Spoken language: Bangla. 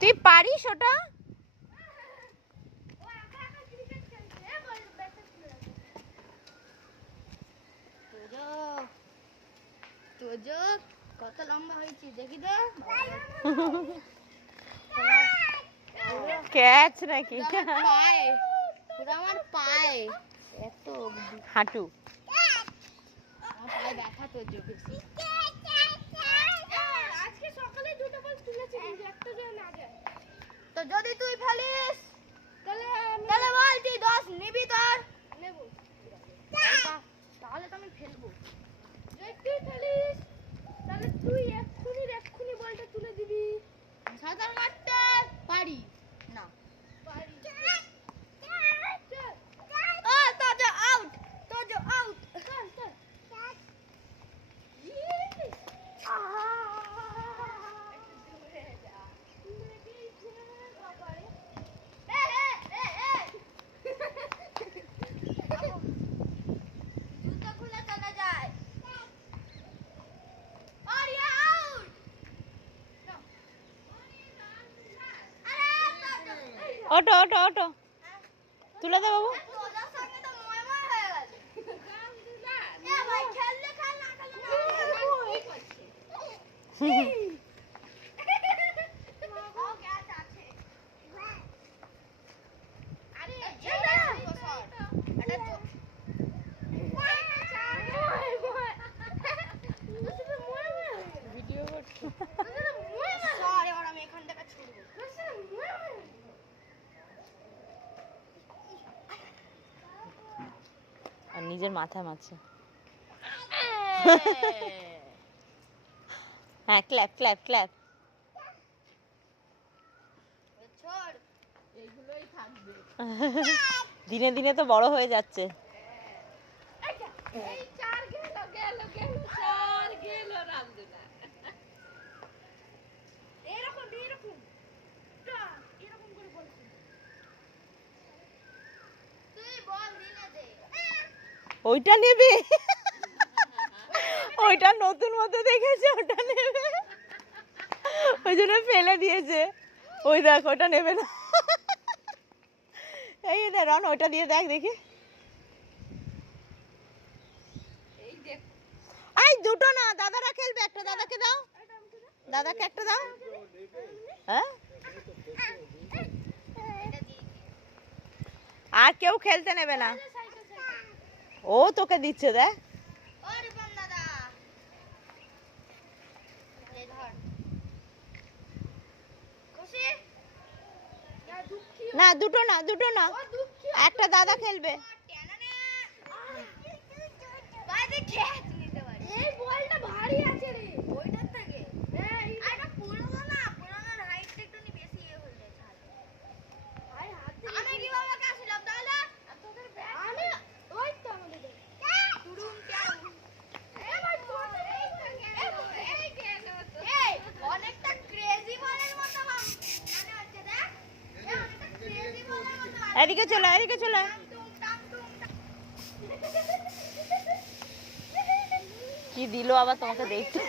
তুই পারিস ওটা? কত লম্বা হয়েছে দেখি তো। ক্যাচ নাকি? পায়ে পুরো আমার পায়ে এত হাঁটু। আমার পায়ে ব্যথা তো বেশি। আজকে সকালে দুটো বল তুলেছি কিন্তু একটা যেন না যায়। তো যদি তুই ফেলিস তাহলে বল তুই 10 নিবি তোর নেব। তাহলে তো আমি ফেলবো। যদি তুই ফেলিস তাহলে তুই এক্ষুনি বলটা তুলে দিবি। সাঁতার কাটতে পারি না। পারি। ও তোজো আউট। তোজো আউট। চল চল। জুতো খুলে চলে যায়। আর ইয়া আউট। ওটো ওটো ওটো তুলে দে বাবু। তোদের সঙ্গে তো ময়ময় হয়ে গেছে। এ ভাই খেললে খেল না খেললে না। ও ক্যাচ আছে। আরে এটা শট। এটা তো ভিডিও করছি। সরি আর আমি এখান থেকে ছুড়বো। আর নিজের মাথায় মারছে। হ্যাঁ ক্ল্যাপ ক্ল্যাপ ক্ল্যাপ। ছড় এইগুলোই থাকবে। দিনে দিনে তো বড় হয়ে যাচ্ছে। এই চার গেল চার গেল রামদুলা। এরকম করে বল। তুই বল দিলে দে। ওইটা নেবে? ওইটা নতুন মতো দেখেছে, ওটা নেবে ওই জন্য ফেলে দিয়েছে। ওই দেখ ওটা নেবে না। এই দেখ রন ওইটা দিয়ে দেখ দেখি। এই দেখ এই দুটো না, দাদারা খেলবে, একটা দাদাকে দাও, দাদাকে একটা দাও। হ্যাঁ আর কেউ খেলতে নেবে না। ও তোকে দিচ্ছে দেখ। ওরে বাম দাদা এই ধর খুশি না দুঃখী না দুটো না, দুটো না, ও দুঃখী একটা দাদা খেলবে। টেনানে বাইরে খেত নিতে পারি। এই বলটা ভারী আছে রে ওইটার থেকে। এই আরে পুরনো না, পুরনোর হাইটটা একটু বেশি হয়ে যাচ্ছে। ভাই হাত দিয়ে আমি কিভাবে কাছিলাম তাহলে তোদের ব্যাগ আমি ওই তো আমাদের তুরুম কেন এ ভাই তোর এই কেন এই অনেকটা ক্রেজি বলের মতো মানে হচ্ছে দেখ এই অনেকটা ক্রেজি বলের মতো এদিকে চলে, এদিকে চলে। কি দিল আবার তোমাকে দেখতে।